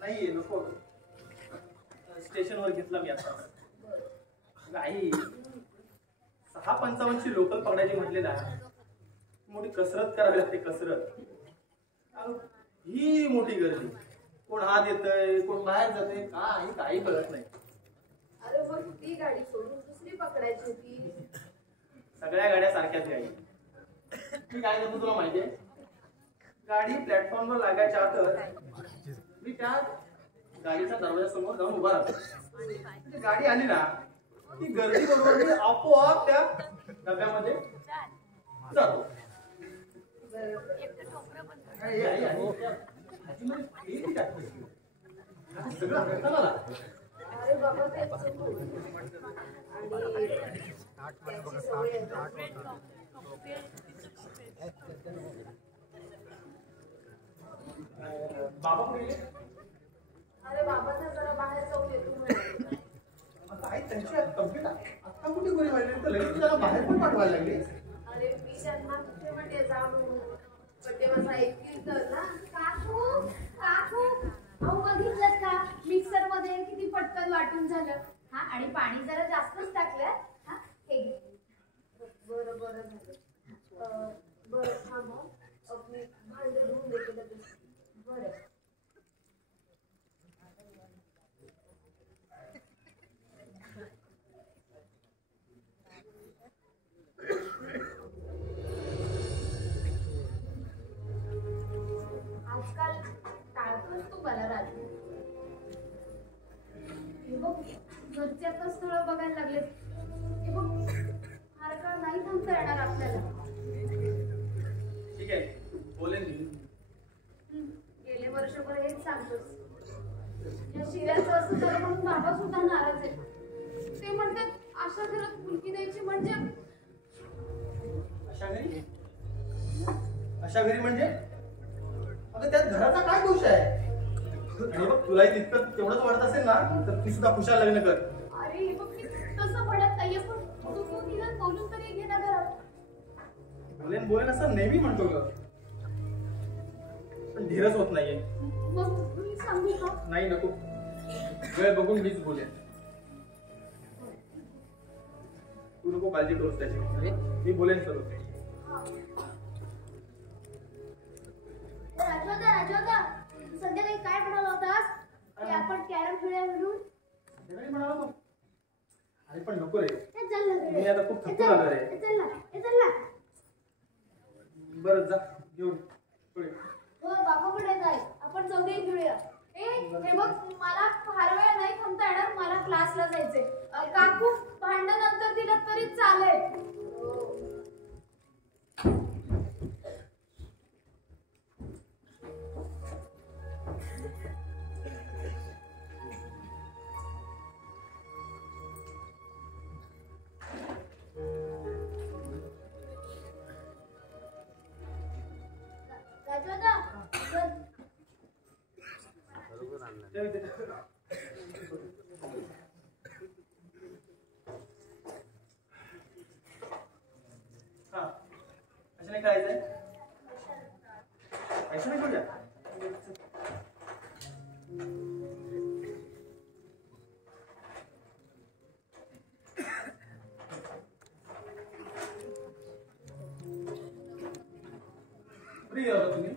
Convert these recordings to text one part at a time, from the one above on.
नाही नको, स्टेशनवर घेतला मी आता. आई 6:55 ची लोकल पकडायची म्हटले ना, मोठी कसरत करावी लागते, कसरत. ही मोठी गर्दी, कोण आत येतंय कोण बाहेर जाते, काही कळत नाही. अरे मग ती गाडी सोडून दुसरी पकडायची होती. सगळ्या गाड्या सारख्याच गाडी. मी काय करतो तुला माहितीये, गाडी प्लॅटफॉर्मवर लागायच्या आत मी त्या गाडीच्या दरवाजासमोर जाऊन उभा राहतो. गाडी आली ना, ती गर्दी बरोबर मी आपोआप त्या डब्यामध्ये जातो. अरे बाबा ते बाबा कुठे? अरे बाबा जरा बाहेर जाऊन येतो. काय त्यांची तब्येत आता कुठे बरी व्हायला तर लगेच त्याला बाहेर पण पाठवायला लागले. अरे मी त्यांना कुठे म्हणते जा म्हणून, पण ते माझा ऐकतील तर ना. काकू काकू, अहो बघितलं का मिक्सर मध्ये किती पटकन वाटून झालं. हा, आणि पाणी जरा जास्तच टाकलं. हा, हे घे. बरं बरं झालं. बरं थांब, मी भांडे धुवून देते लगेच. बरं. आजकाल टाळतोस तू मला राजू. हे बघ, घरचे आता स्थळ बघायला लागले. हे बघ, फार काळ नाही थांबता येणार आपल्याला. ठीक आहे, बोलेन मी. गेले वर्षभर हेच सांगतोस. या शिऱ्याचं असं झालं म्हणून बाबा सुद्धा नाराज आहे. ते म्हणतात अशा घरात मुलगी द्यायची म्हणजे. अशा घरी म्हणजे अगं त्यात घराचा काय दोष आहे? आणि बघ तुलाही तितकं तेवढंच वाटत असेल ना, तर तू सुद्धा खुशाल लग्न कर. अरे हे बघ, मी तसं म्हणत नाहीये, पण तू तिला बोलून तरी घे ना घरात. बोलेन असं नेहमी म्हणतो ग, पण धीरच होत नाहीये. मग मी सांगू का? नाही नको, वेळ बघून मीच बोलेन. तू नको काळजी करूस त्याची, मी बोलेन सर्व. राजोदा, संध्याकाळी काय म्हणाला होतास की आपण कॅरम खेळूया म्हणून? संध्याकाळी म्हणाला तो? अरे पण नको रे, मी आता खूप थकून आलो रे. चल. बरं जा घेऊन. हो, बाबा कुठे जाय, आपण चौघे खेळूया. हे बघ, मला फार वेळ नाही थांबता येणार, मला क्लासला जायचंय. काकू भांडण नंतर दिलं तरी चालेल. कशाने करायचंय? कशाने करूया? तुम्ही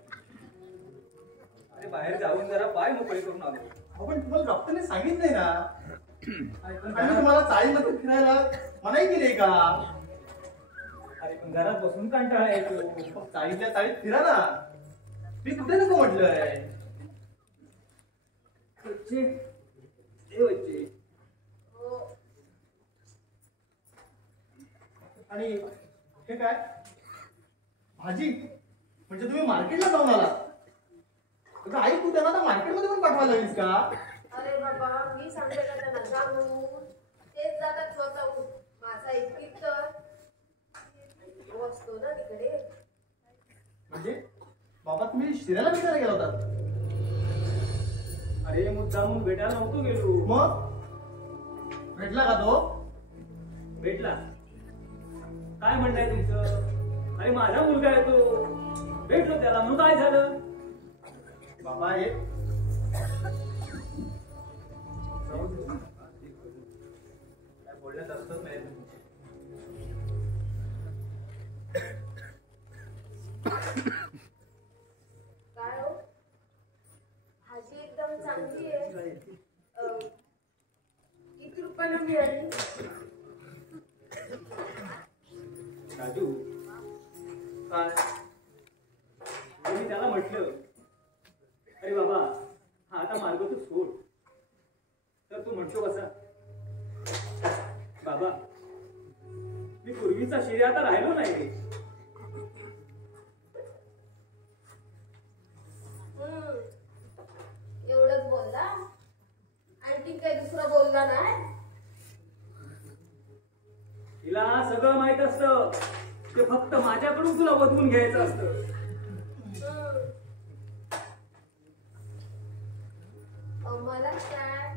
अरे बाहेर जाऊन जरा पाय मोकळे करून आलो. पण तुम्हाला डॉक्टरने सांगितलंय ना, आणि तुम्हाला चाळीमध्ये फिरायला मनाई केली का? अरे घरात बसून कंटाळा येतो. चाळीतल्या चाळीत फिरा ना. मी कुठे नको म्हटलंय. बच्चे, ए बच्चे. हो. आणि हे काय भाजी म्हणजे तुम्ही मार्केटला जाऊन आला. अगं आई तू त्यांना मार्केटमध्ये पण पाठवायला लागलीस का? अरे बाबा मी सांगते का त्यांना जा म्हणून तेच जातात स्वतःहून. माझा इतकीच तर असतो ना तिकडे. म्हणजे बाबा तुम्ही शिरायला भेटायला गेला होता? अरे मुद्दामून भेटायला नव्हतो गेलो. मग भेटला का तो? भेटला. काय म्हणताय तुमचं? अरे माझा मुलगा आहे तो. भेटलो त्याला म्हणून काय झालं? बाबा हे काय बोलण्यात अर्थच नाही. काय हो भाजी एकदम चांगली आहे. किती रुपयाला मिळाली? राजू, काय मी त्याला म्हटलं अरे बाबा हा आता मार्ग तू सोड. तर तू म्हणतो कसा बाबा मी पूर्वीचा शिरे आता राहिलो नाही रे. एवढंच बोलला? आणखी काही दुसरं बोलला नाही? तिला सगळं माहित असतं. ते फक्त माझ्याकडून तुला बदलून घ्यायचं असतं. मला काय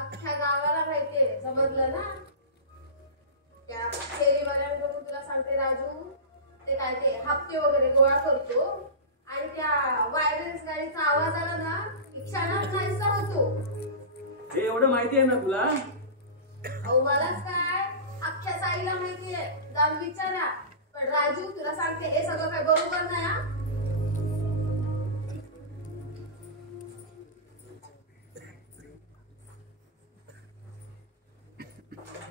अख्ख्या गावाला माहितीये. समजलं ना? त्या फेरीवाल्यांकडून तुला सांगते राजू ते काय ते हप्ते वगैरे गोळा करतो आणि त्या वायरलेस गाडीचा आवाज आला ना की क्षणात नाहीसा होतो. हे एवढं माहिती आहे ना तुला? अहो मलाच काय अख्ख्या साईला माहितीये. जाऊन विचारा. पण राजू तुला सांगते हे सगळं काय बरोबर नाही हा.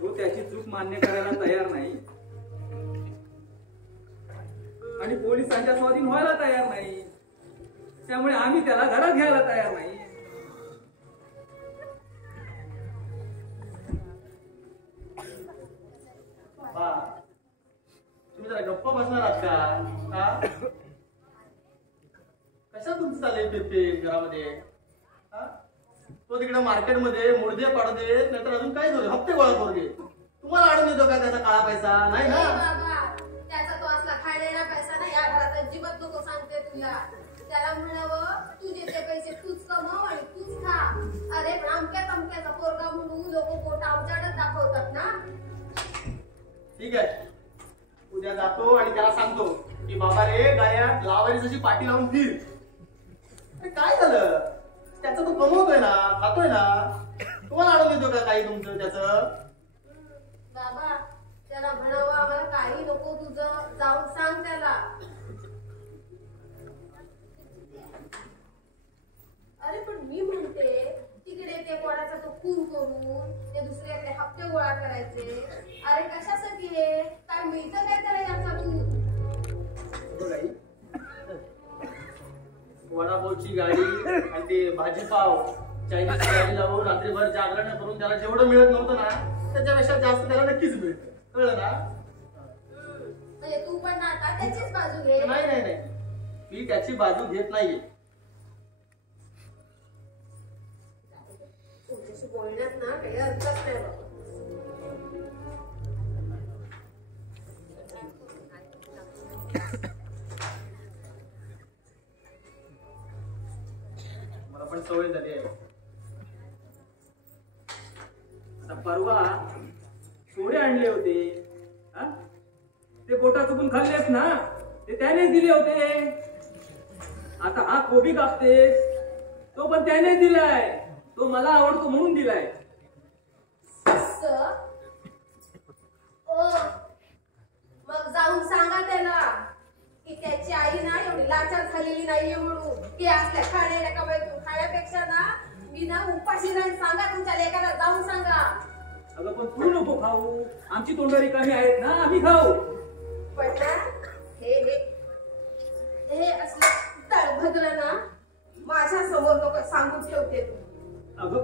तो त्याची चूक मान्य करायला तयार नाही आणि पोलिसांच्या स्वाधीन व्हायला तयार नाही. त्यामुळे आम्ही त्याला घरात घ्यायला तयार नाही. बाबा तुम्ही जरा गप्प बसणार आहात का? कशा तुमचं चाललंय पेपे घरामध्ये? तो तिकडे मार्केटमध्ये मुडदे पाडदे नाहीतर अजून काय झालं हप्ते गोळा करू दे. तुम्हाला अडून येतो का त्याचा काळा पैसा? नाही ना. बाबा त्याचा तो असला खाण्याला पैसा नाही. या घरात अजिबात नको सांगते तुला. त्याला म्हणावं तुझे ते पैसे तूच कमव आणि तूच खा. अरे पण अमक्या तमक्याचा पोरगा म्हणून लोक पोट आमच्याकडेच दाखवतात ना. ठीक आहे उद्या जातो आणि त्याला सांगतो की बाबा रे गाड्यात लावायची पाठी लावून फिर. अरे काय झालं? त्याचं तो कमवतोय ना खातोय ना. तुम्हाला अडून येतो का काही तुमचं त्याचं? बाबा त्याला म्हणावं आम्हाला काही नको तुझं. जाऊन सांग त्याला. अरे पण मी म्हणते तिकडे ते कोणाचा तो खून करून ते दुसऱ्याकडे हप्ते गोळा करायचे. अरे कशासाठी हे? काय मिळतं काय त्याला याच्यातून? वडापावची गाडी आणि ते भाजीपाव चायनीज गाडी लावून रात्रीभर जागरण करून त्याला जेवढं मिळत नव्हतं ना त्याच्यापेक्षा जास्त त्याला नक्कीच मिळतं. कळलं ना? म्हणजे तू पण आता त्याचीच बाजू घे. नाही नाही नाही मी त्याची बाजू घेत नाहीये. तुमच्याशी बोलण्यात ना काही अर्थच नाही बाबा. मला पण सवय झाली आहे. आता परवा सोडे आणले होते. हा? ते पोटा चुकून खाल्लेस ना ते त्याने दिले होते. आता हा कोबी कापतेस तो पण त्याने दिलाय. तो मला आवडतो म्हणून दिलाय. मग जाऊन सांगा त्याला की त्याची आई ना एवढी लाचार झालेली नाहीये म्हणून. की असल्या खाण्यापेक्षा ना मी ना उपाशी राहीन. सांगा तुमच्या लेकाला जाऊन सांगा. अगं पण तू नको खाऊ, आमची तोंड रिकामी आहेत ना, आम्ही खाऊ. पण ना हे असलं तळभद्र ना माझ्या समोर लोक सांगून ठेवते तू. अगं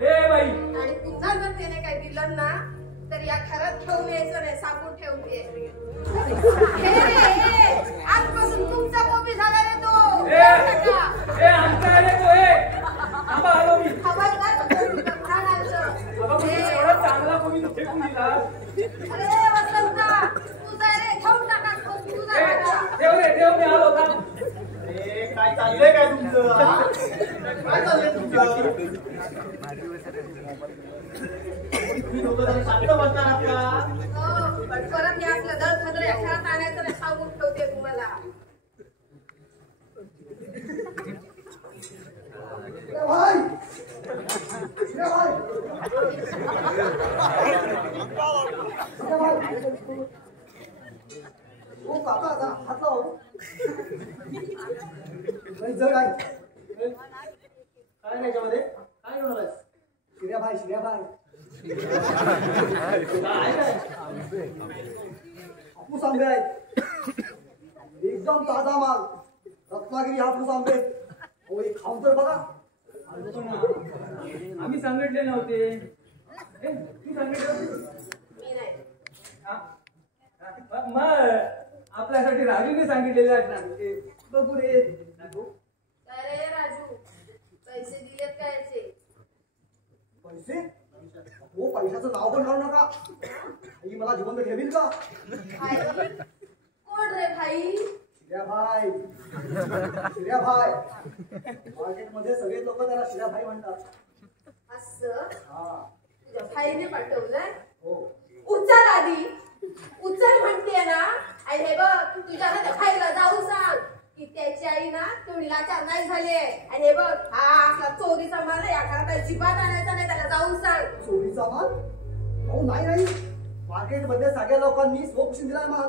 हे बाई, आणि पुन्हा जर त्याने काय दिलं ना तर या घरात ठेवून यायचं नाही, सांगून ठेवते. आजपासून तुमचा कॉपी झाला रे तो. आमचा आहे रे तो, थांबा आलो मी. एवढा चांगला कोणी फेकून दिला. अरे वसंता तुझा रे घेऊन टाका तुझा. ठेव मी आलो का. काय चाललंय काय तुमचं काय चाललंय तुमचं तुम्ही लोक जरा शांत बसणार आहात का पण परत या असलं दळ खदर या घरात आणायचं नाही, सांगून ठेवते तुम्हाला. काका हात लाव जड आहे काय त्याच्यामध्ये काय घेऊन आलास शिर्या भाई काय हापूस आंबे आहेत एकदम ताजा माल रत्नागिरी हापूस आंबे हो एक खाऊन तर बघा. आम्ही सांगितले नव्हते. तू सांगितलं मी नाही. मग आपल्यासाठी राजूने सांगितलेले आहेत ना ते बघू रे. अरे राजू पैसे दिलेत का याचे? पैसे हो पैशाचं नाव पण काढू नका. आई मला जिवंत ठेवील का? भाई कोण रे भाई? शिर्या भाई मार्केटमध्ये सगळे लोक त्याला शिर्या भाई म्हणतात. असं हा तुझ्या भाईने पाठवलंय? हो उचल आधी उचल म्हणते ना. आणि हे बघ तुझ्या ना त्या भाईला जाऊन सांग की त्याची आई ना तेवढी लाचार नाही झाली. आणि हे बघ हा असला चोरीचा माल या घरात अजिबात आणायचा नाही, त्याला जाऊन सांग. चोरीचा माल हो नाही मार्केटमध्ये सगळ्या लोकांनी स्वपुशीन दिलाय माल.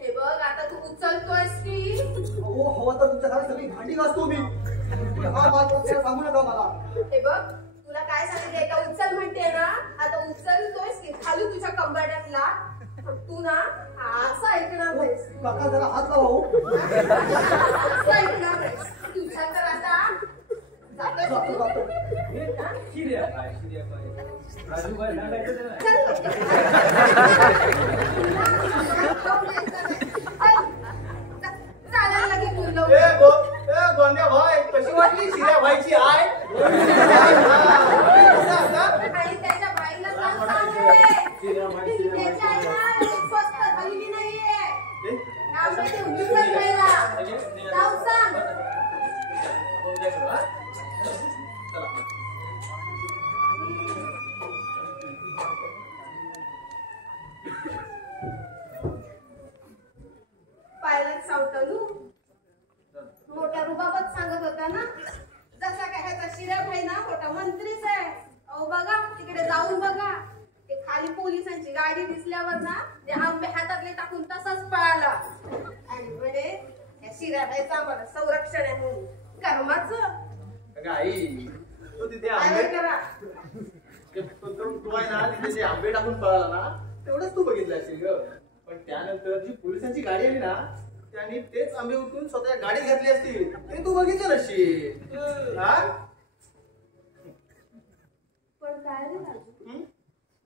हे बघ आता तू उचलतोयस की हो हवं तर तुमच्या घरात सगळी भांडी घासतो मी. हा माल त्याला सांगू नका मला. हे बघ तुला काय सांगितलंय का उचल म्हणते ना. आता उचलतोयस की खाली तुझ्या कंबरड्यातला तू ना असं ऐकणार नाहीस. काका जरा हात लावा हो. असं ऐकणार नाहीस तुझ्या तर आता जातो. शिर्या काय राजू भाई सांगायचं ते नाही. चालायला लागेल बोललो. गोंड्या भाई कशी वाटली शिर्या भाईची आय? आणि त्याच्या बाईला जाऊन सांग त्याच्या आईला स्वस्त झालेली नाहीये. नाव ते उचलत राहिला जाऊन सांग. पायलट सावटलू मोठ्या रुबाबत सांगत होता ना. जसा काय ह्याचा शिर्या भाई ना मोठा मंत्रीच आहे. अहो बघा तिकडे जाऊन बघा ते खाली पोलिसांची गाडी दिसल्यावर ना ते आंबे हातातले टाकून तसाच पळाला. आणि म्हणे या शिर्या भाईचं आम्हाला संरक्षण आहे म्हणून कर्माचं आई तो तिथे काय आंबे करा. तू आहे ना तिथे जे आंबे टाकून पळाला ना तेवढंच तू बघितलं असेल ग. पण त्यानंतर जी पोलिसांची गाडी आली ना त्यांनी तेच आंबे उतरून स्वतः गाडीत घातली असती ते तू बघितलं नसशील. पण काय रे राजू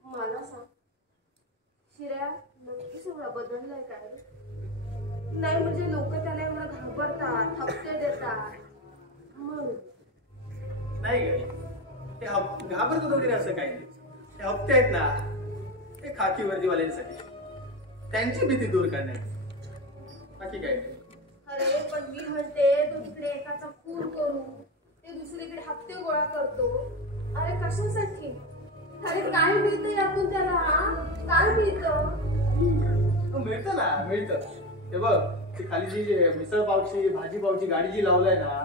मला सांग शिर्या नक्की सगळं बदललंय काय? नाही म्हणजे लोक त्याला एवढं घाबरतात हप्ते देतात म्हणून. नाही ग ते घाबरत वगैरे असं काही नाही. ते हप्ते आहेत ना ते खाकी वर्दीवाल्यांसाठी त्यांची भीती दूर करण्याची बाकी काही नाही. अरे पण मी म्हणते तो तिकडे एकाचा खून करू ते दुसरीकडे हप्ते गोळा करतो. अरे कशासाठी? अरे काय मिळतं यातून त्याला? काय मिळतं? मिळतं ना मिळतं. ते बघ ती खाली जी मिसळ पावची भाजी पावची गाडी जी लावलाय ना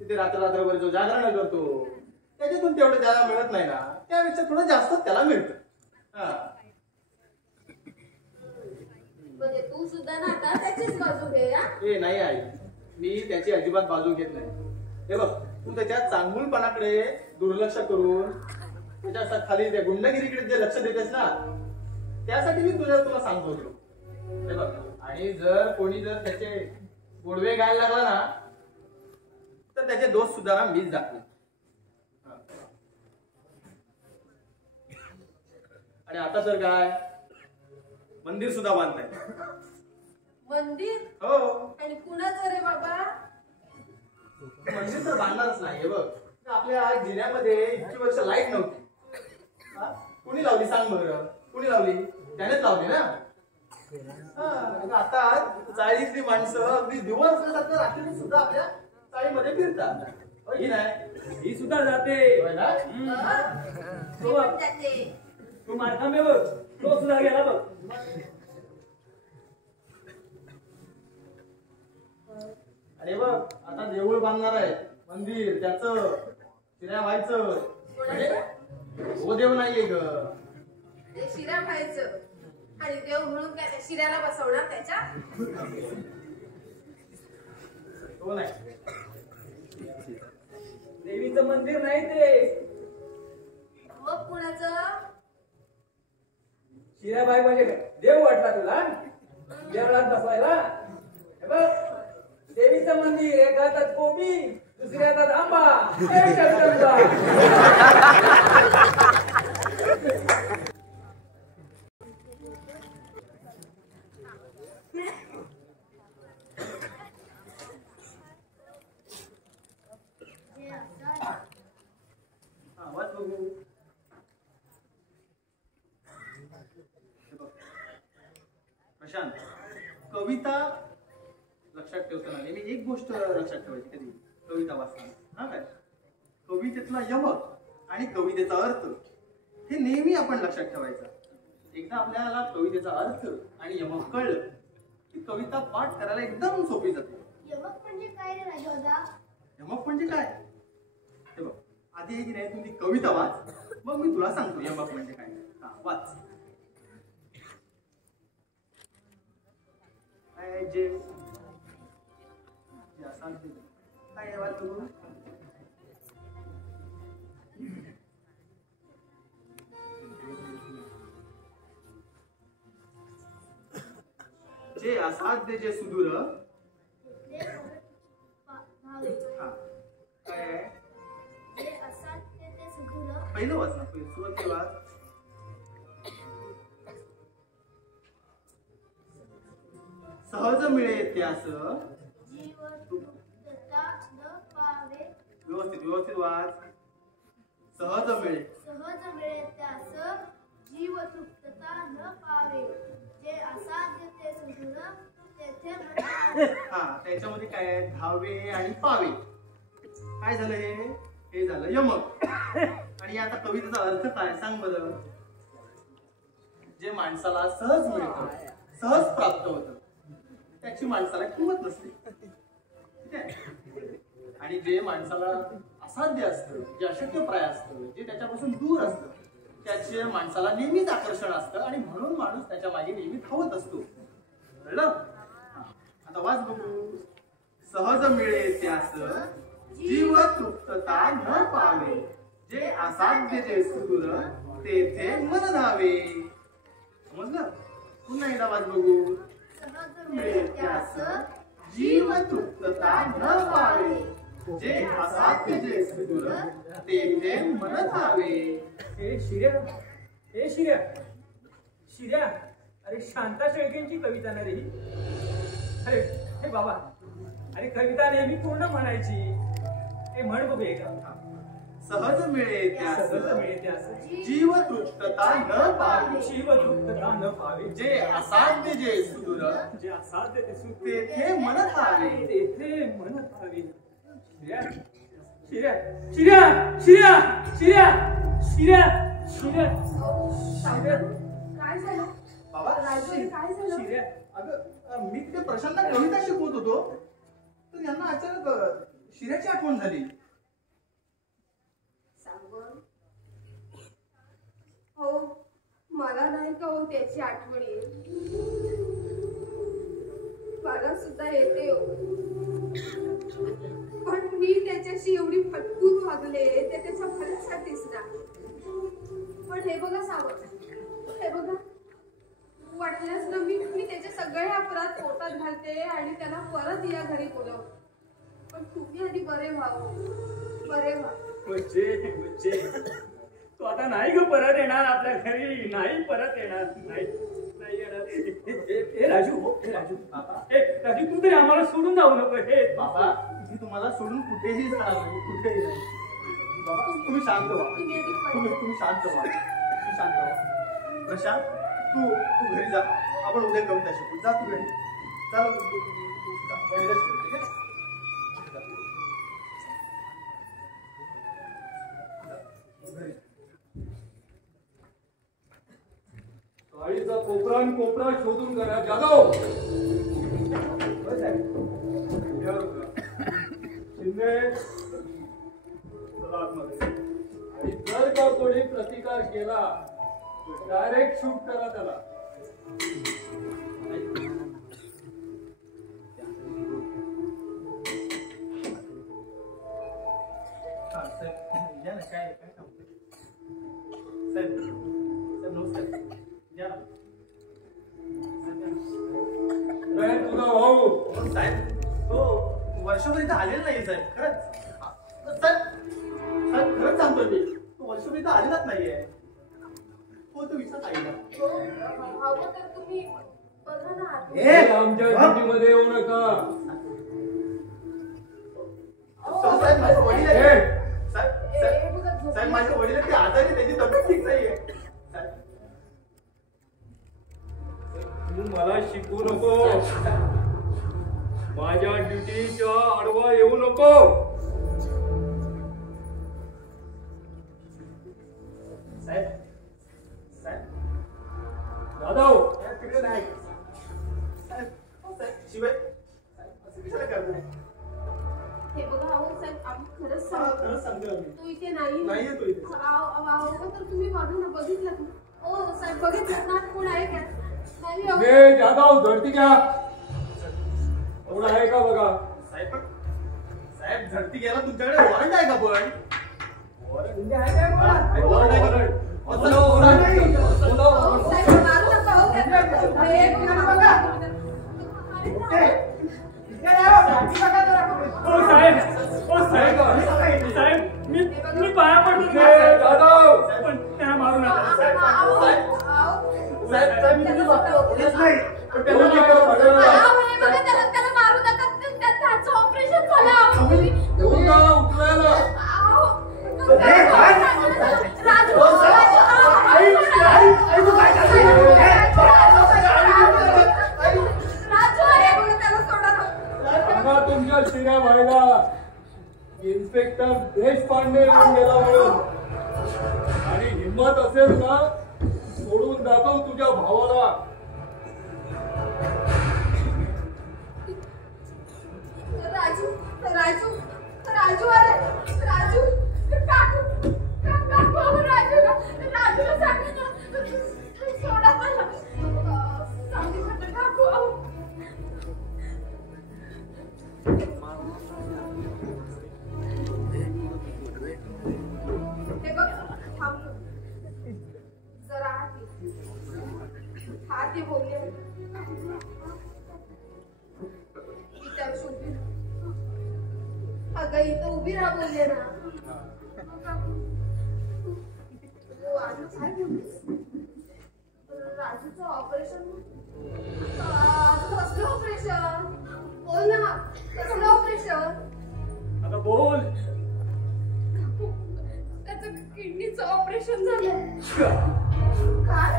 तिथे रात्रभर जो जागरण करतो त्याच्यातून तेवढं त्याला मिळत नाही ना त्यापेक्षा थोडं जास्त त्याला मिळतं. म्हणजे तू सुद्धा ना आता त्याचीच बाजू घे. हे नाही आई मी त्याची अजिबात बाजू घेत नाही. हे बघ तू त्याच्या चांगुलपणाकडे दुर्लक्ष करून त्याच्या खाली त्या गुंडगिरीकडे जे लक्ष देतेस ना, त्यासाठी मी तुला सांगतो होतो. हे बघ, आणि कोणी जर त्याचे गोडवे गायला लागला ना, तर त्याचे दोष सुद्धा मीच दाखवेन. आणि आता तर काय, मंदिर सुद्धा बांधताय. मंदिर? हो. आणि कुणाचं रे बाबा? मंदिर तर बांधणारच नाही. हे बघ, आपल्या जिल्ह्यामध्ये इतकी वर्ष लाईट नव्हती. कुणी लावली सांग बरं? कुणी लावली? त्यानेच लावली ना. आता चाळीतली माणसं अगदी दिवस असतात, रात्री सुद्धा आपल्या चाळीमध्ये फिरतात. ही नाही, ही सुद्धा जाते. मी पण जाते. तू मारखांबे बघ, तो सुद्धा गेला बघ. अरे बघ, आता देऊळ बांधणार आहे, मंदिर त्याचं शिऱ्या व्हायचं. हो देव नाहीये ग, ते शिरा खायचं. आणि देव म्हणून काय त्या शिऱ्याला बसवणार त्याच्या? हो नाही, देवीचं मंदिर नाही ते. मग कुणाचं? शिराबाई म्हणजे देव वाटला तुला देवळात बसवायला? हे बघ, देवीचं मंदिर, एका हातात कोबी, दुसऱ्या हातात आंबा. आवाज बघू. प्रशांत, कविता लक्षात ठेवताना नेहमी एक गोष्ट लक्षात ठेवायची. कधी कविता वाचताना काय, कवितेतला यमक आणि कवितेचा अर्थ हे नेहमी आपण लक्षात ठेवायचं. एकदा आपल्याला कवितेचा अर्थ आणि यमक कळलं की कविता पाठ करायला एकदम सोपी जाते. यमक म्हणजे काय रे राजोदा? यमक म्हणजे काय? हे बघ, आधी आहे की नाही, तुम्ही कविता वाच, मग मी तुला सांगतो यमक म्हणजे काय. वाच. काय जे काय वाच तू. जे असाध्य जे सुदूर. काय आहे? जे असाध्य ते सुदूर. पहिलं वाच ना, पहिलं सुरुवातीला वाच. सहज मिळे त्यास जीव तृप्तता न पावे. व्यवस्थित वाच. सहज मिळे. सहज मिळे त्यास जीव तृप्तता न पावे. जे असाध्य ते सुदूर तेथे म्हणावे. हा, त्याच्यामध्ये काय आहे, धावे आणि पावे. काय झालं हे झालं यमक. आणि आता कवितेचा अर्थ काय सांग बरं. जे माणसाला सहज मिळतं, सहज प्राप्त होतं, त्याची माणसाला किंमत नसते. ठीक आहे. आणि जे माणसाला असाध्य असतं, जे अशक्यप्राय असतं, जे त्याच्यापासून दूर असतं, त्याचे माणसाला नेहमीच आकर्षण असतं आणि म्हणून माणूस त्याच्या मागे नेहमी धावत असतो. कळलं? आता वाच बघू. सहज मिळे त्यास जीव तृप्तता न पावे. जे असाध्य जे सुदूर तेथे मन धावे. समजलं? पुन्हा एकदा वाच बघू. सहज मिळे त्यास जीव तृप्तता न पावे. जे असाध्य जे सुदूर तेथे मन धावे. हे शिर्या, अरे शांता शेळकेंची कविता ना रे ही. अरे हे बाबा, अरे कविता नेहमी पूर्ण म्हणायची. हे म्हण बघू का. सहज मिळे त्यास जीव तृप्तता न पावे. जीव तृप्तता न पावे. जे असाध्य जे सुदूर जे असाध्य ते सुख तेथे मन धावे. तेथे मन धावे. शिर्या. काय झालं बाबा, राजू, हे काय झालं? शिर्या, अगं मी तिथे प्रशांतला कविता शिकवत होतो, तर यांना अचानक शिऱ्याची आठवण झाली. हो, मला नाही का हो त्याची आठवण येत. मला सुद्धा येते हो, पण मी त्याच्याशी एवढी फटकून वागले ते त्याच्या भल्यासाठीच ना. पण हे बघा सावध, हे बघा वाटल्यास ना मी त्याचे सगळे अपराध पोटात घालते आणि त्याला परत या घरी बोलवते. पण तुम्ही आधी बरे व्हावं, बरे व्हा. म्हणजे तू आता नाही ग परत येणार आपल्या घरी, नाही परत येणार, नाही येणार. हे राजू, हे राजू बाबा, हे राजू तू तरी आम्हाला सोडून जाऊ नको. हे बाबा मी तुम्हाला सोडून कुठेही जाणार नाही, कुठेही नाही. बाबा तुम्ही शांत व्हा, तुम्ही शांत व्हा, तुम्ही शांत व्हा. प्रशांत तू घरी जा, आपण उद्या कविता शिकू. जा तू घरी, चला उद्या शिकू. ठीक आहे? चाळीचा कोपरा शोधून करा. जाधव शिंदे आणि जर का कोणी प्रतिकार केला तर डायरेक्ट शूट करा त्याला. या ना, काय सांगते साहेब? साहेब नमस्कार. या ना. तुझा भाऊ साहेब तो वर्षभर इथं आलेला नाही साहेब. खरंच साहेब खरंच सांगतोय मी, तो वर्षभर इथं आलेलाच नाहीये. हो तो विचार आईला. हवं तर तुम्ही बघा ना. हे आमच्या ड्युटीमध्ये येऊ नका. साहेब माझे वडील आहेत. हे बघा, साहेब माझे वडील आहेत, ते आजारी, त्यांची तब्येत ठीक नाहीये. साहेब तू मला शिकवू नको. माझ्या ड्युटीच्या आडवा येऊ नको. साहेब साहेब जाधव तिकडे नाही. साहेब साहेब शिवाय साहेब असं कशाला करताय? हे बघा अहो साहेब, आम्ही खरंच हा, सांगतो, खरंच सांगतोय मी. तो इथे नाही. नाहीये तो इथे. अहो तर तुम्ही बघा ना, बघितलं का? ओ साहेब बघितलं ना, कोण आहे का? नाही अहो. हे जाधव धरती घ्या. कोण आहे का बघा. साहेब पण साहेब झडती घ्यायला तुमच्याकडे वॉरंट आहे का? पण वॉरंट आहे काय? वॉरंट आहे का? अहो, साहेब मारू नका हो त्यांना. हे बघा. साहेब मी पाया पडतो. जाधव पण त्यांना मारू नका. साहेब मी तुझ्या बाबतीत बोलत नाही. पण त्यांना दोन्ही नका करा, पाठवू. पाठवू. त्याला मारू नका. त्याचं हातचं ऑपरेशन झालं अहो. तुम्ही येऊन जा उचलायला. सांगा तुमच्या शिऱ्या भाईला इन्स्पेक्टर देशपांडे येऊन गेला म्हणून. आणि हिंमत असेल ना सोडून दाखव तुझ्या भावाला. राजू अरे राजू काकू राजूला सांग ना, सोडा मला. सांगितलं तर काकू हे बघ थांबलो जरा हाती बोलले त्याला उभी अगं इथं उभी राहा बोलले ना. काय बोललीस? राजूचं ऑपरेशन? कसलं ऑपरेशन? बोल ना, कसलं ऑपरेशन? आता बोल. त्याचं किडनीचं ऑपरेशन झालं. काय?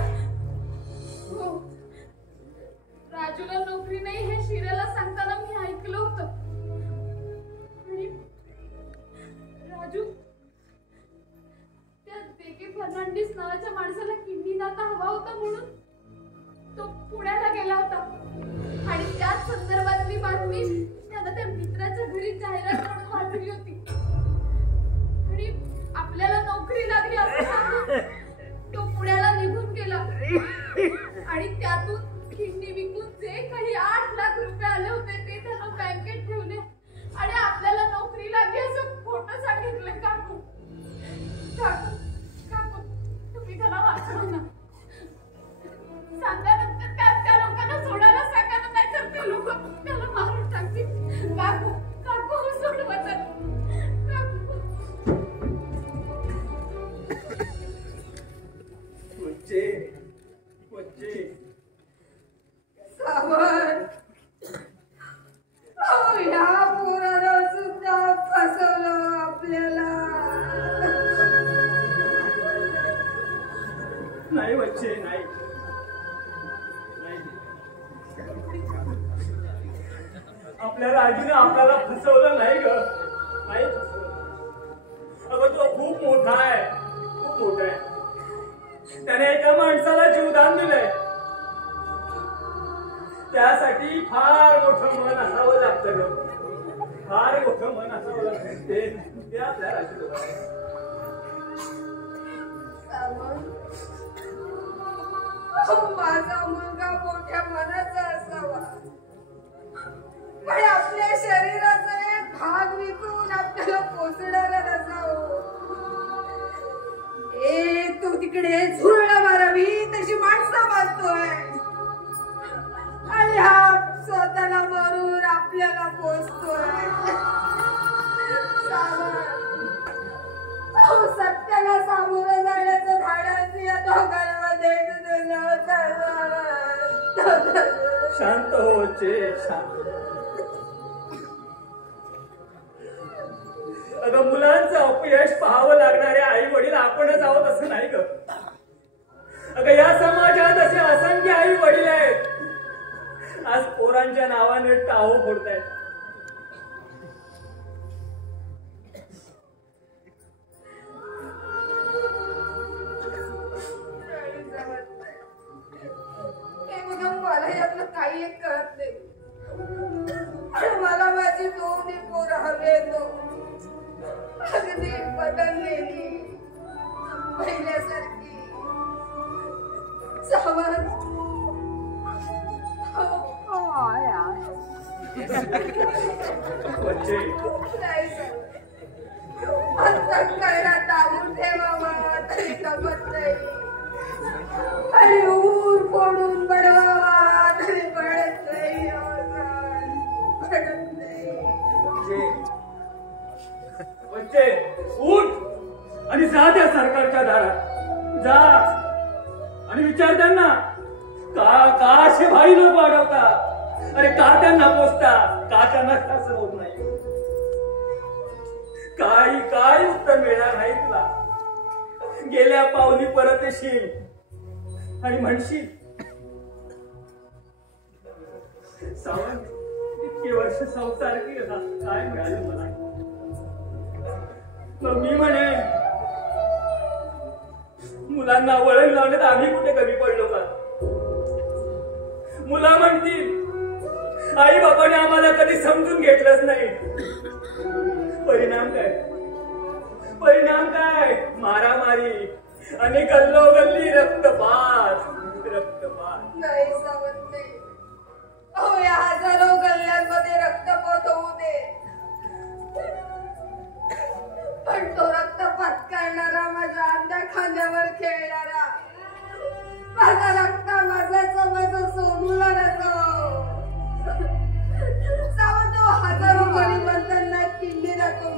हो. राजूला नोकरी नाही हे शिरेला सांगताना मी ऐकलं होतं. आणि राजू त्या देके फर्नांडिस नावाच्या माणसाला किडनी दाता हवा होता म्हणून तो पुण्याला गेला होता. आणि त्याच संदर्भातली बातमी त्यानं त्या मित्राच्या घरी जाहिरात म्हणून वाचली होती. आणि आपल्याला नोकरी लागली असं सांगून तो पुण्याला निघून गेला. आणि त्यातून किडनी विकून जे काही 8 लाख रुपये आले होते ते त्यानं बँकेत ठेवले. आणि आपल्याला नोकरी लागली असं खोटं सांगितलं. काकू काकू काकू तुम्ही आपल्या राजूने आपल्याला फसवलं नाही ग, नाही फसवलं. अगं तो खूप मोठा आहे, खूप मोठा आहे. त्याने एका माणसाला जीवदान दिलंय. त्यासाठी फार मोठं मन असावं लागतं ग, फार मोठं मन असावं लागतं. ते आपल्या राजूला माझा मुलगा मोठ्या मनाचा असावा, पण आपल्या शरीराचा एक भाग विकून आपल्याला पोचणारा नसावं. तू तिकडे झुरळ मारावी तशी माणसं मारतोय आणि हा स्वतःला मारून आपल्याला पोचतोय. सत्याला सामोरं जाण्याचं धाडस या दोघांमध्ये शांत हो चे, शांत. अगं मुलांचं अपयश पाहावं लागणारे आई वडील आपणच आहोत असं नाही ग. अगं या समाजात असे असंख्य आई वडील आहेत, आज पोरांच्या नावाने टाहो फोडतायत. मला यातलं काही एक कळत नाही. मला माझी दोन्ही पोरं हवे तो अगदी बदललेली पहिल्यासारखी. सावध नाही अंतःकरणात दाबून ठेवावा तरी जमत नाही आणि ऊर फोडून बडवावा तरी पडत नाही, पडत नाही. बच्चे उठ आणि जा त्या सरकारच्या दारात जा आणि विचार त्यांना का असे भाई लोक वाढवता. अरे का त्यांना पोचता, का त्यांना शासन होत नाही. काही उत्तर मिळणार नाही तुला. गेल्या पावली परत येशील आणि म्हणशील सावंत इतके वर्ष संसार केला, काय मिळालं मला. मग मी म्हणेन मुलांना वळण लावण्यात आम्ही कुठे कमी पडलो का. मुलं म्हणतील आई बाबाने आम्हाला कधी समजून घेतलंच नाही. परिणाम काय मारामारी आणि गल्लोगल्ली रक्तपात. नाही सावंत नाही. अहो या हजारो गल्ल्यांमध्ये रक्तपात होऊ दे, पण तो रक्तपात करणारा माझ्या अंधा खांद्यावर खेळणारा माझा रक्ता माझा सोडूला नको. सावंत हजारो गरीबांना किल्ली जातो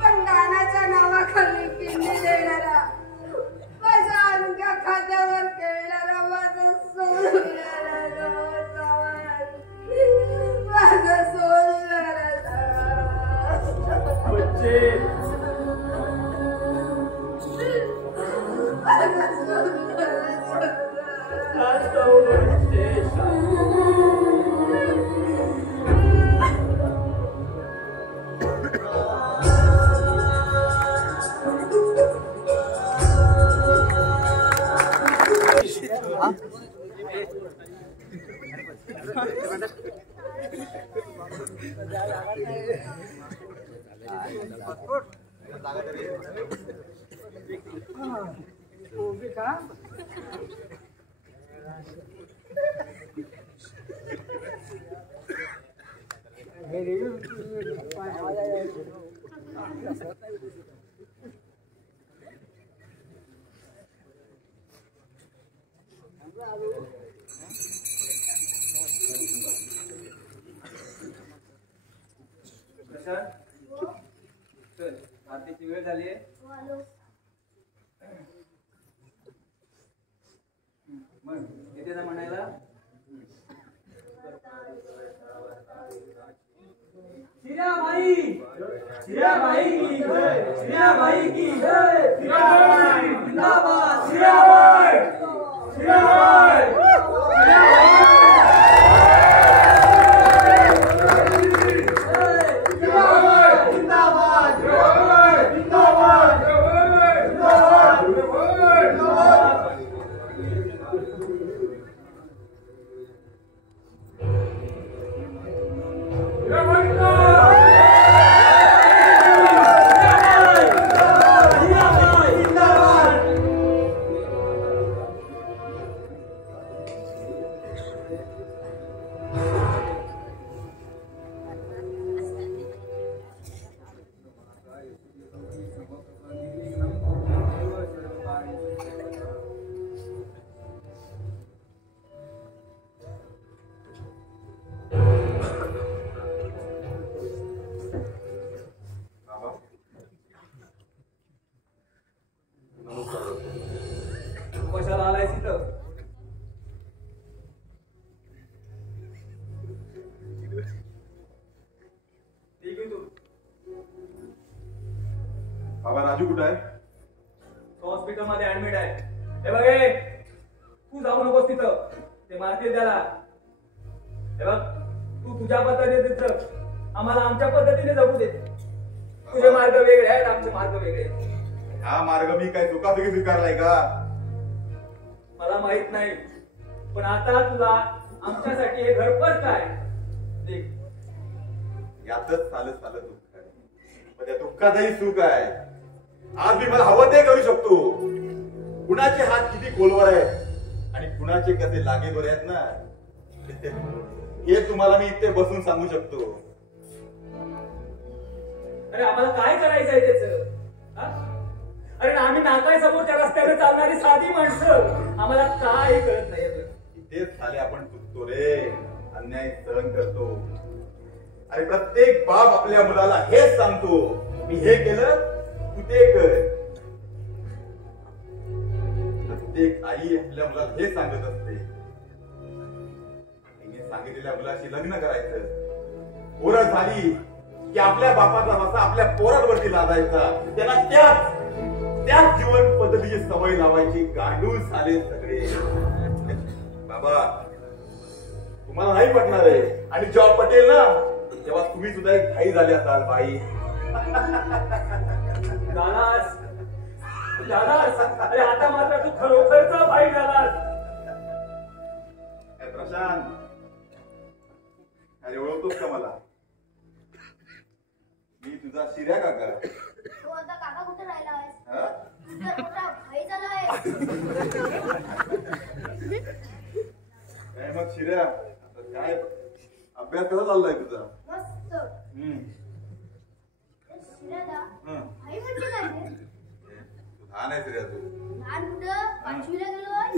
पण दानाच्या नावाखाली किल्ली देणारा माझ्या अंगा खांद्यावर खेळणारा माझं सोडूला माझं सोडूला चल आरतीची वेळ झाली आहे. मग येते ना म्हणायला. शिराबाई की जय, शिराबाई की जय, शिराबाई जिंदाबाद, शिराबाई शिराबाई शिराबाई. कशाला आलायस इथं? ठीक आहे तू. बाबा राजू कुठं आहे? हॉस्पिटल मध्ये ऍडमिट आहे. हे बघ हे, तू जाऊ नकोस तिथं, ते मारतील त्याला. हे बघ, तू तुझ्या पद्धतीने जग, आम्हाला आमच्या पद्धतीने जगू दे. तुझे मार्ग वेगळे आहेत, आमचे मार्ग वेगळे आहेत. हा मार्ग मी काय चुकाचुकी स्वीकारलाय का? मला माहित नाही, पण आता तुला आमच्यासाठी हे घर परत आहे. देख, यातच चालत चालत दुःख आहे, पण त्या दुःखातही सुख आहे. आज मी मला हवं ते करू शकतो. कुणाचे हात किती खोलवर आहेत आणि कुणाचे कसे लागेबरे आहेत ना, हे तुम्हाला मी इथे बसून सांगू शकतो. अरे आम्हाला काय करायचंय त्याच? अरे आम्ही नाकाय समोरच्या रस्त्याने चालणारी साधी माणसं, आम्हाला काय कळत नाही. इथेच झाले आपण चुकतो रे, अन्याय सहन करतो. अरे प्रत्येक बाप आपल्या मुलाला हेच सांगतो, मी हे केलं तू ते कर. प्रत्येक आई आपल्या मुलाला हे सांगत असते, तिने सांगितलेल्या मुलाशी लग्न करायचं. पोरं झाली की आपल्या बापाचा वसा आपल्या पोरांवरती लादायचा, त्याला त्याच जीवन पद्धतीची सवय लावायची. गांडूळ झाले सगळे. बाबा तुम्हाला नाही पटणार आहे, आणि जेव्हा पटेल ना तेव्हा तुम्ही सुद्धा एक भाई झाले असाल. बाई झालास, अरे आता मात्र तू खरोखरचा भाई झालास. प्रशांत, अरे ओळखतोस का मला? मी तुझा शिर्या काका. तो आता काका कुठे राहिला आहेस? हा? तर मोठा भाई झाला आहे. काय मग शिर्या, आता काय अभ्यास कसा चाललाय तुझा? मस्त. हम्म. शिरादा, हं. भाई म्हणजे काय रे? तू लहान आहेस रे तू. लहान कुठं? पाचवीला गेलोय.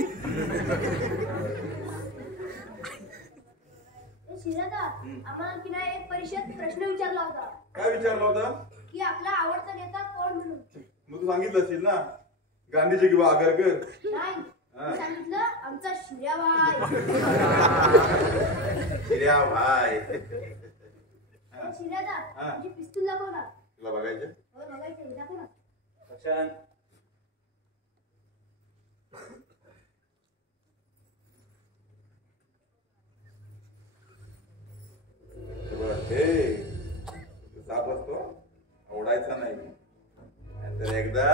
शिरादा, आम्हाला की नाही एक परीक्षेत प्रश्न विचारला होता काय विचारलं होतं? की आपला आवडता नेता कोण म्हणून. मग तू सांगितलं असेल ना, गांधीजी किंवा आगरकर. नाही, मी सांगितलं आमचा शिर्या भाई. शिर्या भाई. शिर्यादा, हा. तुझी पिस्तूल दाखव ना. तुला बघायचं? हो, बघायचं, दाखव ना. प्रशांत, हे साप असतो, ओढायचा नाही, तर एकदा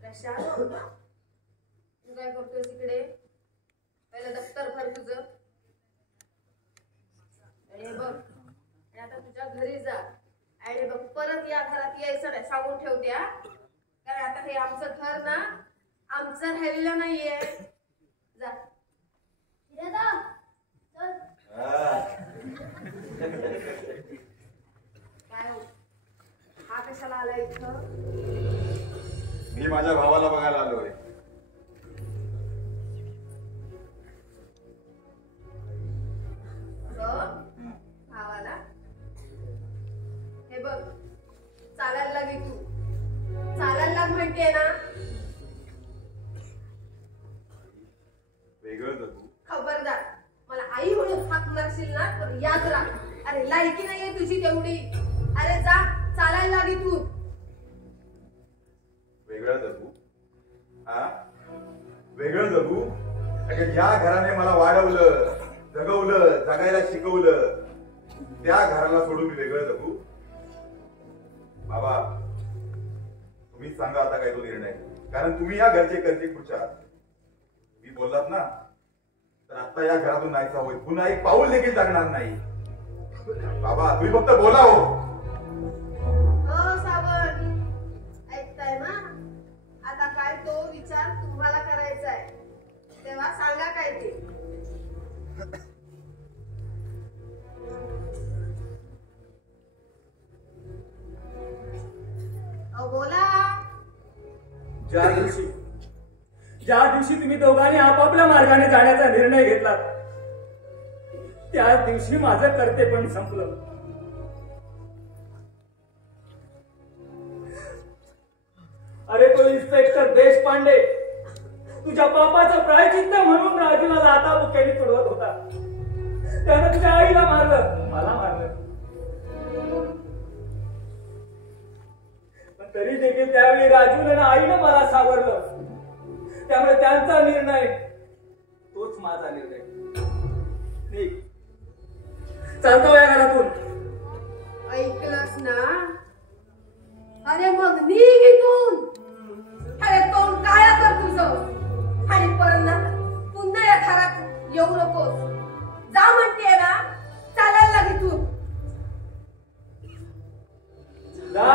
प्रशांत, तू काय करतोयस इकडे? पहिलं दप्तर भर तुझं. आणि बघ, आणि आता तुझ्या घरी जा. आणि बघ, परत या घरात यायचं नाही, सांगून ठेवते हा. कारण आता हे आमचं घर ना, आमचं राहिलेलं नाहीये. जा. शिर्यादा, चल. काय हो? हा कशाला आला इथं? मी माझ्या भावाला बघायला आलोय. भावाला? हे बघ, चालायला लागे तू. चालायला लाग म्हणते ना. वेगळं जगू. खबरदार, मला आई म्हणून हाक मारशील ना तर याद राख. अरे लायकी नाहीये तुझी तेवढी. अरे जा, चालायला लागे तू. वेगळं जगू? हा, वेगळं जगू? अगं या घराने मला वाढवलं, जगवलं, जगायला शिकवलं. त्या घराला सोडून मी वेगळं जगू? बाबा तुम्ही सांगा आता काय तो निर्णय, कारण तुम्ही या घरचे करते खुर्च्या. मी बोललात असतात ना तर आता या घरातून जायचं होईल, पुन्हा एक पाऊल देखील टाकणार नाही. बाबा तुम्ही फक्त बोला हो. हो सावंत, ऐकताय ना? आता काय तो विचार तुम्हाला करायचा आहे, तेव्हा सांगा काय ते. बोला. ज्या दिवशी तुम्ही दोघांनी आपापल्या मार्गाने जाण्याचा निर्णय घेतला त्याच दिवशी माझं कर्तेपण संपलं. अरे तो इन्स्पेक्टर देशपांडे तुझ्या पापाचं प्रायचित्त म्हणून राजूला लाथाबुक्क्यांनी तुडवत होता. त्यानं तुझ्या आईला मारलं, मला मारलं. पण तरी देखील त्यावेळी राजूला आईनं मला सावरलं. त्यामुळे त्यांचा निर्णय तोच माझा निर्णय. चालतो या घरातून. ऐकलंस ना? अरे मग निघ इथून. अरे तोंड काळा कर तुझं आणि परत पुन्हा या घरात येऊ नकोस. जा म्हणते ना, चालायला लाग इथून. जा.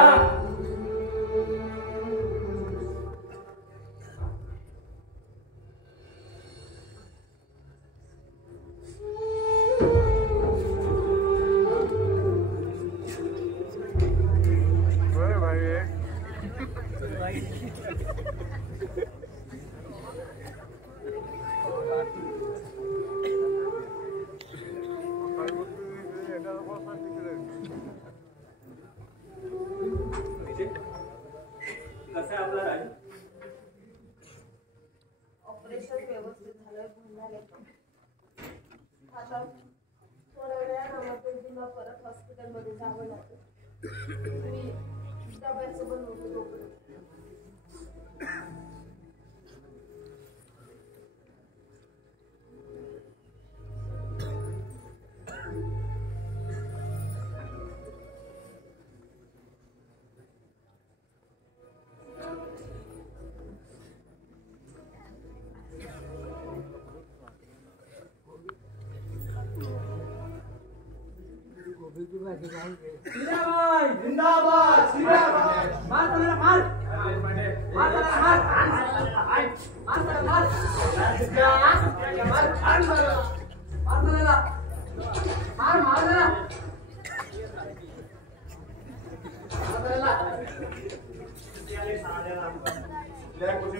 कसं आपला राजू? ऑपरेशन व्यवस्थित झालं, म्हणाले. आता थोड्या वेळामध्ये तुला परत हॉस्पिटलमध्ये जावं लागेल. मी डब्याचं बनवतो तोपर्यंत. जिंदाबाद जिंदाबाद जिंदाबाद. मार त्याला, मार मार त्याला, मार मार त्याला, मार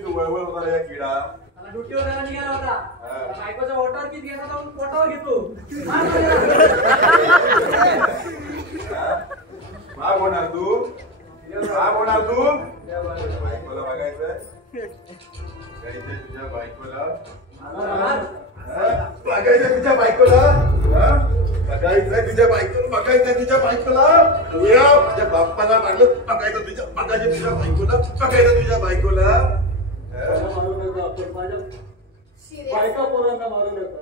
वळवळ होता या किडा. ड्युटीवर जायला निघाला होता. बायकोच्या ओटावर किती घेत होता, पोटावर घेतो. काय होणार तू? काय होणार तू? बायकोला बघायचं तुझ्या बायकोला, बघायचं तुझ्या बायकोला, बघायचं तुझ्या बायकोला, बघायचं तुझ्या बायकोला. माझ्या बाप्पाला मारलं, बघायचं तुझ्या, बघायचं तुझ्या बायकोला, बघायचं तुझ्या बायकोला. मारू नका, पण माझ्या बायका पोरांना मारू नका.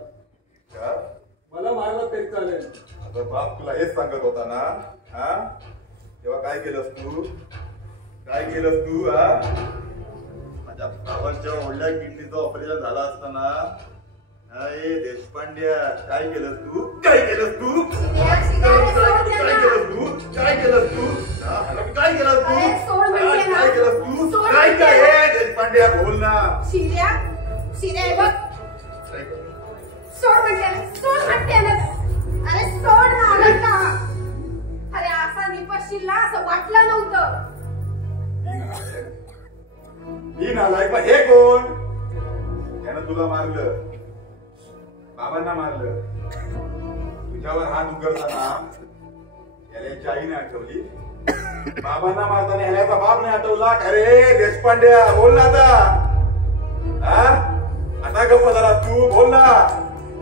मला मारलं तरी चालेल. आता बाप तुला हेच सांगत होता ना, हा? तेव्हा काय केलंस तू? काय केलंस तू? हा, माझ्या भावाच्या ओढल्या किडनीचं ऑपरेशन झालं असताना, हे देशपांड्या काय केलंस तू? काय केलंस तू? काय केलंस तू? काय केलंस तू? काय केलंस तू? काय केलंस तू? काय काय देशपांड्या बोल ना. शिर्या, शिर्या बघ, सोड म्हणते, सोड म्हणते ना. अरे सोड ना, आलं का? अरे असा निपशील ना असं वाटलं नव्हतं. ही नालायक, हे कोण? त्यानं तुला मारलं, बाबांना मारलं, तुझ्यावर हात उघडताना याल्याची आईने आठवली, बाबांना मारताना याल्याचा बाप नाही आठवला. अरे देशपांड्या बोल ना आता. आता गप्प जरा तू बोल ना.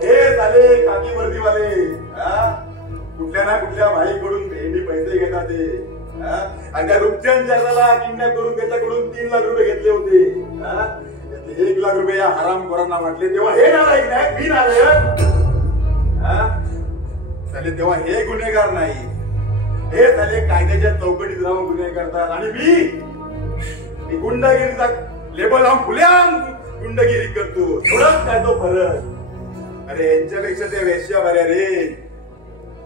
हे झाले काकी वर्दीवाले, कुठल्या ना कुठल्या भाईकडून भेंडी पैसे घेतात ते, आणि त्या रुपचंद चंद्राला किडनॅप करून त्याच्याकडून 3 लाख रुपये घेतले होते. 1 लाख रुपये या हरामखोरांना वाटले. तेव्हा हे नालायक नाही, मी नालायक झाले. तेव्हा हे गुन्हेगार नाही, हे झाले कायद्याच्या चौकटीत राहून गुन्हे करतात. आणि मी गुंडगिरीचा लेबल लावून खुल्याम गुंडगिरी करतो एवढाच काय तो फरक. अरे यांच्यापेक्षा त्या वेश्या बऱ्या रे.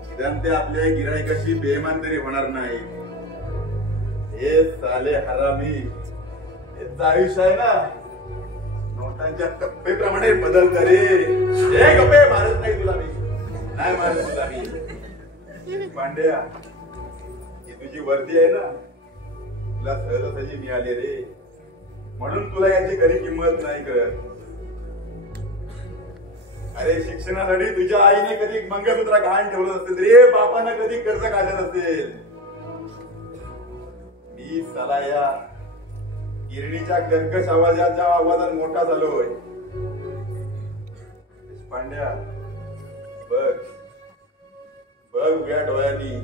निदान ते आपल्या गिरायकाशी बेईमान तरी होणार नाही. हे साले हरामी याचं आयुष्य आहे ना नोटांच्या टप्पेप्रमाणे बदलत रे. हे गप्पे मारत नाही तुला मी. नाही मारत तुला मी. पांड्या ही तुझी वर्दी आहे ना तुला सहजासहजी मिळाली रे. म्हणून तुला याची खरी किंमत नाही कळत. अरे शिक्षणासाठी तुझ्या आईने कधी मंगळसूत्र गहाण ठेवलं असेल रे. बापानं कधी कर्ज काढलं असेल. मी साला या गिरणीच्या कर्कश आवाजाच्या आवाजात मोठा झालोय. पांड्या बघ बघ उघड्या डोळ्यांनी.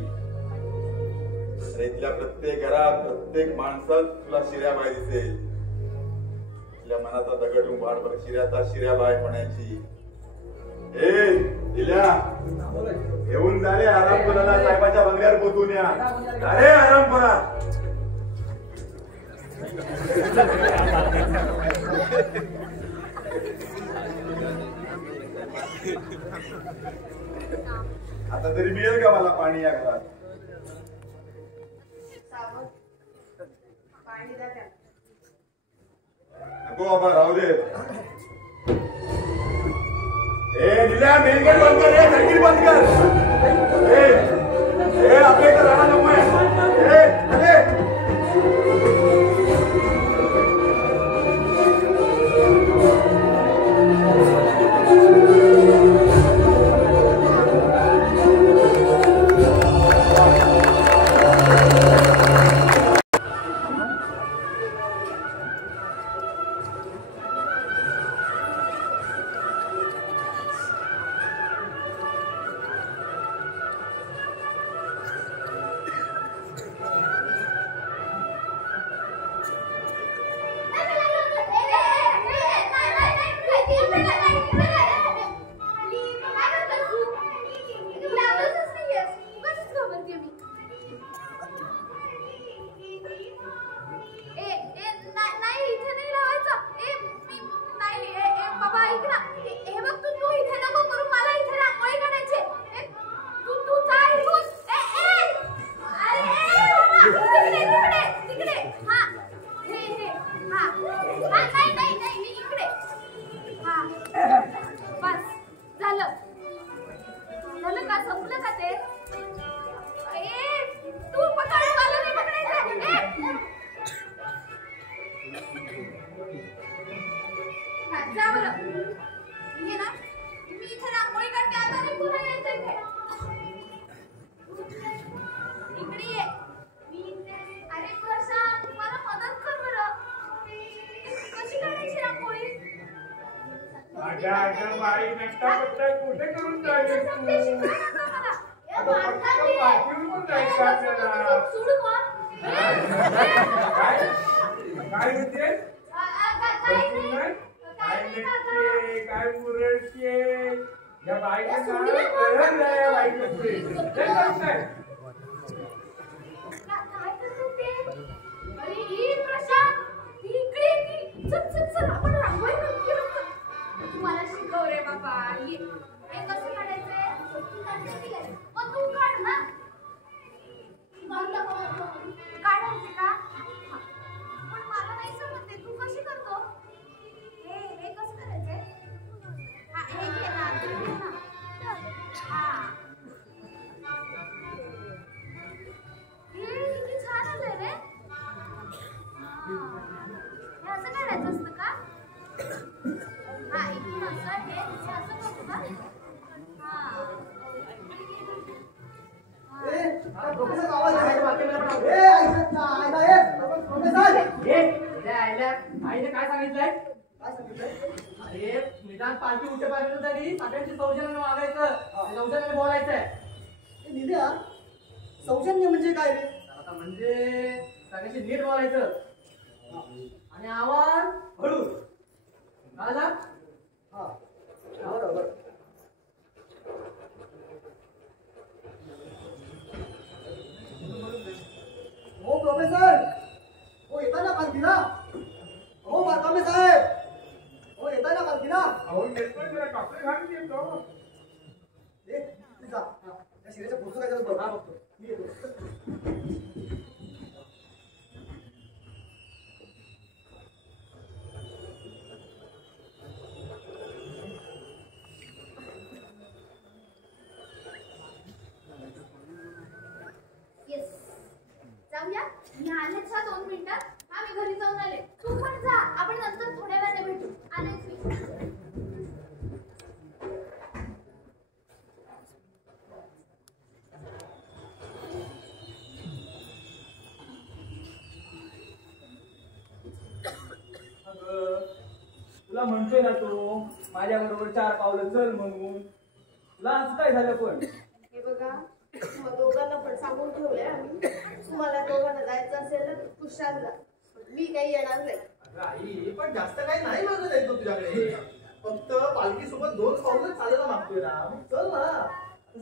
अरे इथल्या प्रत्येक घरात प्रत्येक माणसात तुला शिर्याबाई दिसेल. तुझ्या मनाचा दगड उभारवर शिर्याचा शिर्याबाई म्हणायची. ए दिल्या येऊन झाले आरामपुराला साहेबाच्या बंगल्यावर पोचून या. अरे आरामपुरा आता तरी मिळेल का मला पाणी या घरात. पाणी द्या त्याला. नको बाबा राहू दे. ए दिल्या मेन गेट बंद कर. खिडकी बंद कर. ए आपल्या इथं राहणार नको आहे. काय सांगितलंय? अरे निदान पालखी उठेपर्यंत तरी सगळ्यांची सौजन्याने वागायचं, सौजन्याने बोलायचंय. निध्या सौजन्य म्हणजे काय रे? आता म्हणजे सगळ्यांशी नीट बोलायचं आणि आवाज हळू. कळलं? हा बरोबर. हो प्रोफेसर, हो येता ना पालखीला. हो बारकामे साहेब, डॉक्टर घालून येतो. तू जा. त्या शिऱ्याच्या पुढचं काय झालं बघ. हा बघतो. मी येतो. येस जाऊया. मी आलेच 2 मिनिटात. हा मी घरी जाऊन आले. तू पण जा. आपण नंतर थोड्या वेळाने भेटू. आलेच मी. तुला म्हणतोय ना तो माझ्या बरोबर 4 पावलं चल म्हणून. तुला आज काय झालं पण? हे बघा तुम्हा दोघांना पण सांगून ठेवलंय आम्ही. तुम्हाला दोघांना जायचं असेल ना खुशाल जा. मी काही येणार नाही. अगं आई पण जास्त काही नाही मागत आहे तो तुझ्याकडे. फक्त पालखी सोबत 2 पावलं चालायला मागतोय ना. मग चल ना.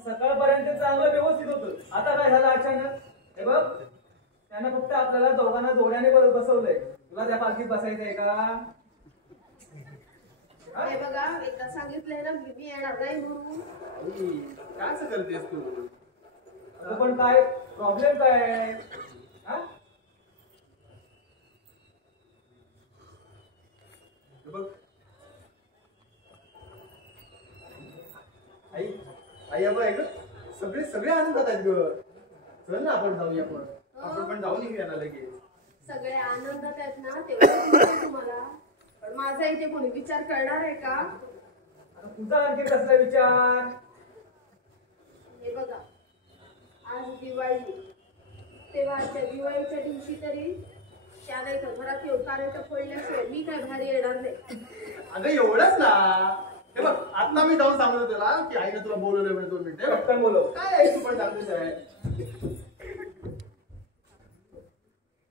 सकाळपर्यंत चांगलं व्यवस्थित होतं. आता काय झालं अचानक? हे बघ त्यानं फक्त आपल्याला दोघांना जोड्याने बसवलंय. तुला त्या पालखीत बसायचंय का? हे बघा एकदा सांगितलंय ना मी येणार नाही म्हणून. काय असं करतेस तू? पण काय प्रॉब्लेम काय आहे? हा? हे बघ आई आई अगं ऐक सगळे आनंदात आहेत ग. चल ना आपण जाऊया. आपण पण जाऊन येऊया ना लगेच. सगळे आनंदात आहेत ना तेवढं माहिती तुम्हाला. पण माझा इथे कोणी विचार करणार आहे का? आता तुझा आणखी कसला विचार? हे बघा आज दिवाळी. तेव्हाच्या दिवाळीच्या दिवशी तरी त्या नाही का घरात येऊ कारण फोडल्याशिवाय मी काय भारी येणार नाही. अगं एवढंच ना. हे बघ आता मी जाऊन सांगतो तुला की आईने तुला बोलवलं म्हणे 2 मिनिटं. पटकन बोलव. काय आहे तू पण सांगतेस आहे.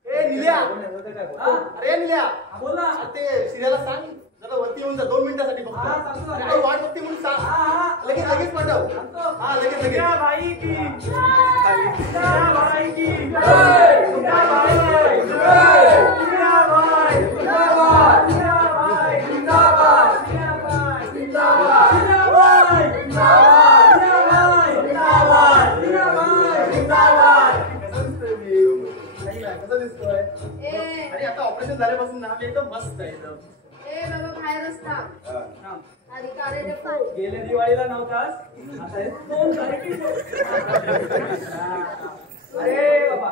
ए निल्या. अरे निल्या बोल ना. ते सिरियाला सांग जरा वरती येऊन जा 2 मिनिटासाठी फक्त. हा, सांगतो ना. काय वाट बघते म्हणून सांग. लगेच पाठव. हा लगेच भाई की भाई की कसं दिसतोय? आणि आता ऑपरेशन झाल्यापासून ना मी एकदम मस्त आहे एकदम. ए बाबा बाहेरच थांब. आणि कार्य गेल्या दिवाळीला नव्हतास. आता हे 2 तारखेला. अरे बाबा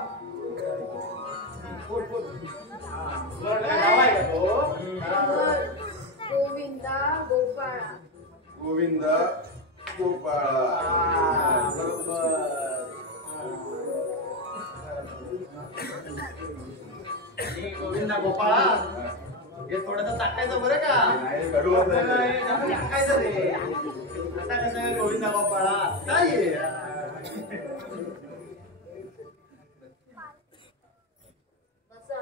तुला वाटलं काय नाव आहे का तो? गोविंदा गोपाळा. गोविंद गोपाळा. बरोबर. गोविंदा गोपाळा हे थोडंसं टाकायचं बरं का? नाही, कडू होत नाही. टाकायचं रे. आता कसं गोविंदा गोपाळा काय बसा.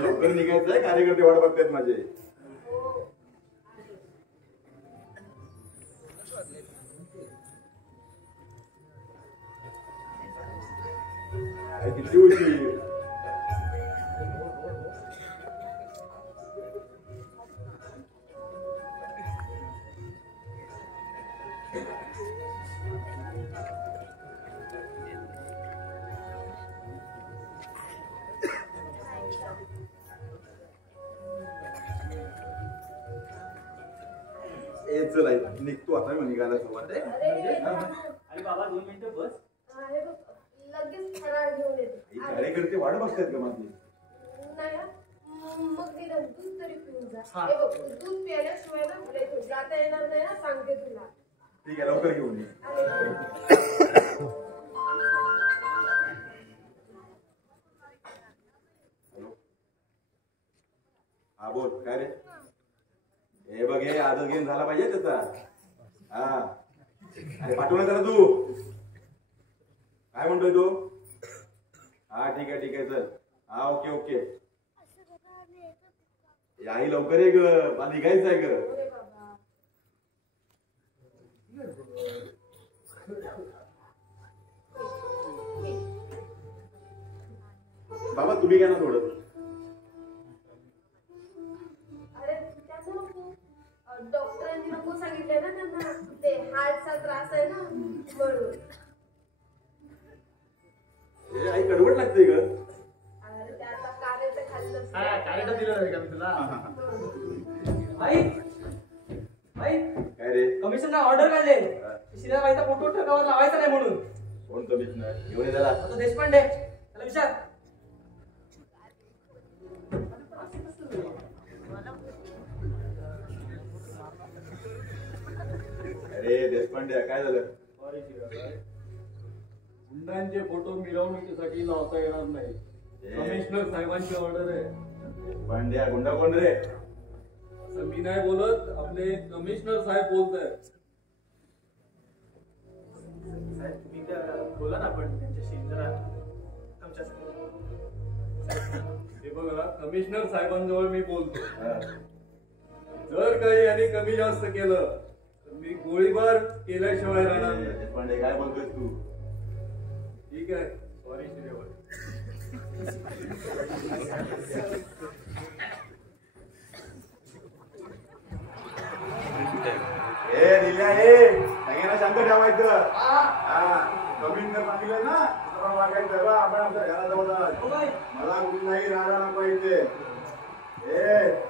लवकर निघायचंय. कार्यकर्ते वाट बघतात माझे. किती उशीर. चल आई निघतो आता. मी निघायला सुरुवात आहे. अरे बाबा 2 मिनिटं बस. हे बघ लगेच फराळ घेऊन येते. कार्यकर्ते वाट बघतात का माझी? नाही मग निदान दूध तरी पिऊन जा. हा. हे बघ दूध प्यायल्याशिवाय ना तुला इथून जाता येणार नाही ना सांगते तुला. ठीक आहे लवकर घेऊन ये. हा बोल काय रे. हे बघ हे आदत घेऊन झाला पाहिजे त्याचा. हा अरे पाठवून त्याला तू. काय म्हणतोय तू? हा ठीक आहे चल. हा ओके याही लवकर ये ग. मला निघायचं आहे ग. अरे बाबा बाबा तुम्ही घ्या ना थोडं. अरे त्याचं नको. डॉक्टरांनी नको सांगितले ना त्यांना, ते हार्टचा त्रास आहे ना म्हणून. आई कडवट लागते ग. अरे ते आता कार्याचं खाल्लं असतं. कार्याला दिलं नाही का मी तुला? आई आई काय रे? कमिशनला ऑर्डर काढले शिलाबाईचा फोटो ठेकावर लावायचा नाही म्हणून. कोण कमिशनर? घेऊन ये त्याला. आता देशपांडे त्याला विचार. अरे देशपांडे काय झालं? गुंडांचे फोटो मिरवणुकीसाठी लावता येणार नाही. कमिशनर साहेबांची ऑर्डर आहे. पांड्या गुंडा कोण रे? असं मी नाही बोलत, आपले कमिशनर साहेब बोलत आहेत. साहेब तुम्ही काय बोला ना आपण त्यांच्याशी जरा आमच्या. हे बघा, कमिशनर साहेबांजवळ मी बोलतो. हा. जर काही यांनी कमी जास्त केलं तर मी गोळीबार केल्याशिवाय राहणार नाही. देशपांडे काय बोलतोय तू? ठीक आहे, सॉरी श्रीराम. ए दिल्या ए सगळ्यांना शांत ठेवायचं. कमिशनर सांगितलं ना दुसरा वागायचं बा. आपण आमच्या घराजवळ मला कुठलाही राहणार नको इथे. ए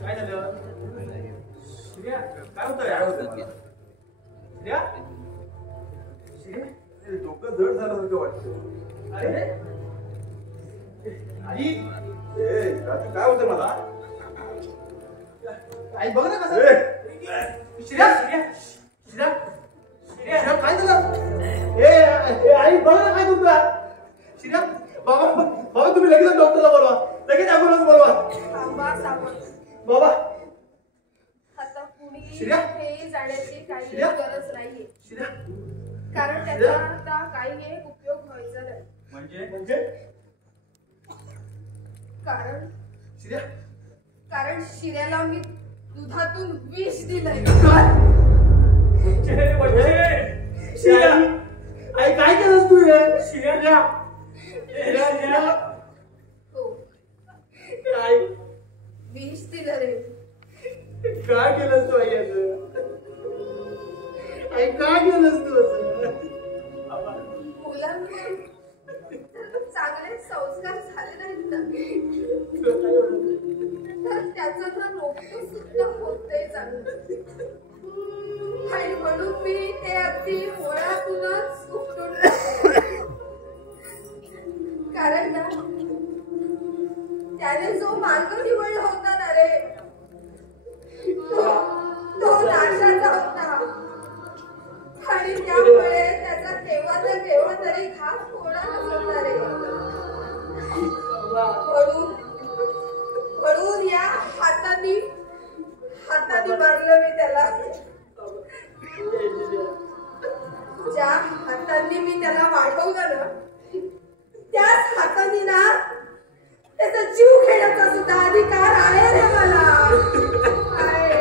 काय झालं? श्रेया काय होतं यार? श्रेया श्रेया डोकं जड झाल्यासारखं वाटतं. अरे आई ए रात्री काय होतं मला? आई बघ ना कसं. श्रेया श्रेया श्रेया श्रेया श्रेया काय झालं? ए आई बघ ना काय तुमचा. श्रेया बाबा बाबा तुम्ही लगेच डॉक्टरला बोलवा. लगेच ॲम्ब्युलन्स बोलवा. थांबा सावध. बाबा आता कुणी श्रेया? कुठेही जाण्याची काही श्रेया? गरज नाहीये, श्रेया कारण त्याचा आता काही एक उपयोग व्हायचा नाही. म्हणजे कारण श्रेया कारण शिऱ्याला मी दुधातून विष दिलंय. श्रेया आई काय केलंस तू हे? श्रेया श्रेया हो, आई विष दिलं रे. काय केलंस तू आई असं? आई काय केलंस तू असं? मुलांवर चांगले संस्कार झाले नाहीत ना, तर त्याचा तर रोगतो सुद्धा होते चांगलं. आणि म्हणून मी ते अगदी मुळातूनच उपटून टाकले. कारण ना त्याने जो मार्ग निवडला होता ना रे, तो नाशाचा होता. आणि त्यामुळे त्याचा केव्हा तरी घात होणारच होता रे. म्हणून या हाताने मारलं मी त्याला. ज्या हातांनी मी त्याला वाढवलं ना, त्याच हातांनी ना त्याचा जीव घेण्याचा सुद्धा अधिकार आहे रे मला. आहे.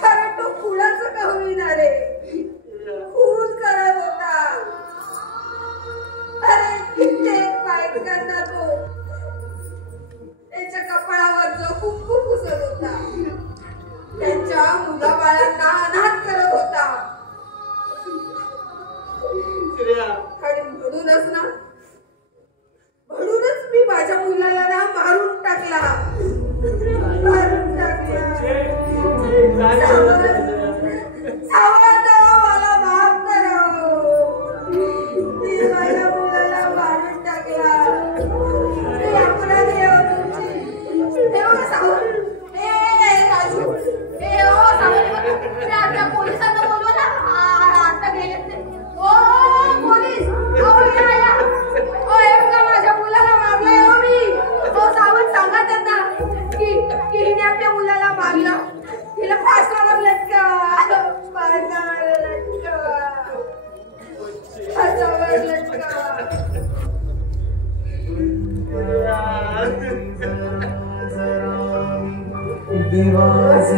कारण तो खुनाचं का होईना रे, खून करत होता. अरे कित्येक बायकांना तो त्याच्या कपाळावर जो कुंकू पुसत होता, त्यांच्या मुलाबाळांना अनाथ करत होता. आणि म्हणूनच मी माझ्या मुलाला ना मारून टाकला. मला माफ करा. मी माझ्या मुलाला मारून टाकला. मी अपराधी आहे तुमची. हे बघा सावंत. राजू आता पोलिसांना बोलवा ना. आता गेले ते. ओ पोलीस, माझ्या मुलाला मारलंय हो मी. सावंत सांगा त्यांना की हिने आपल्या मुलाला मारलं. तिला फास लागलं. दिवाज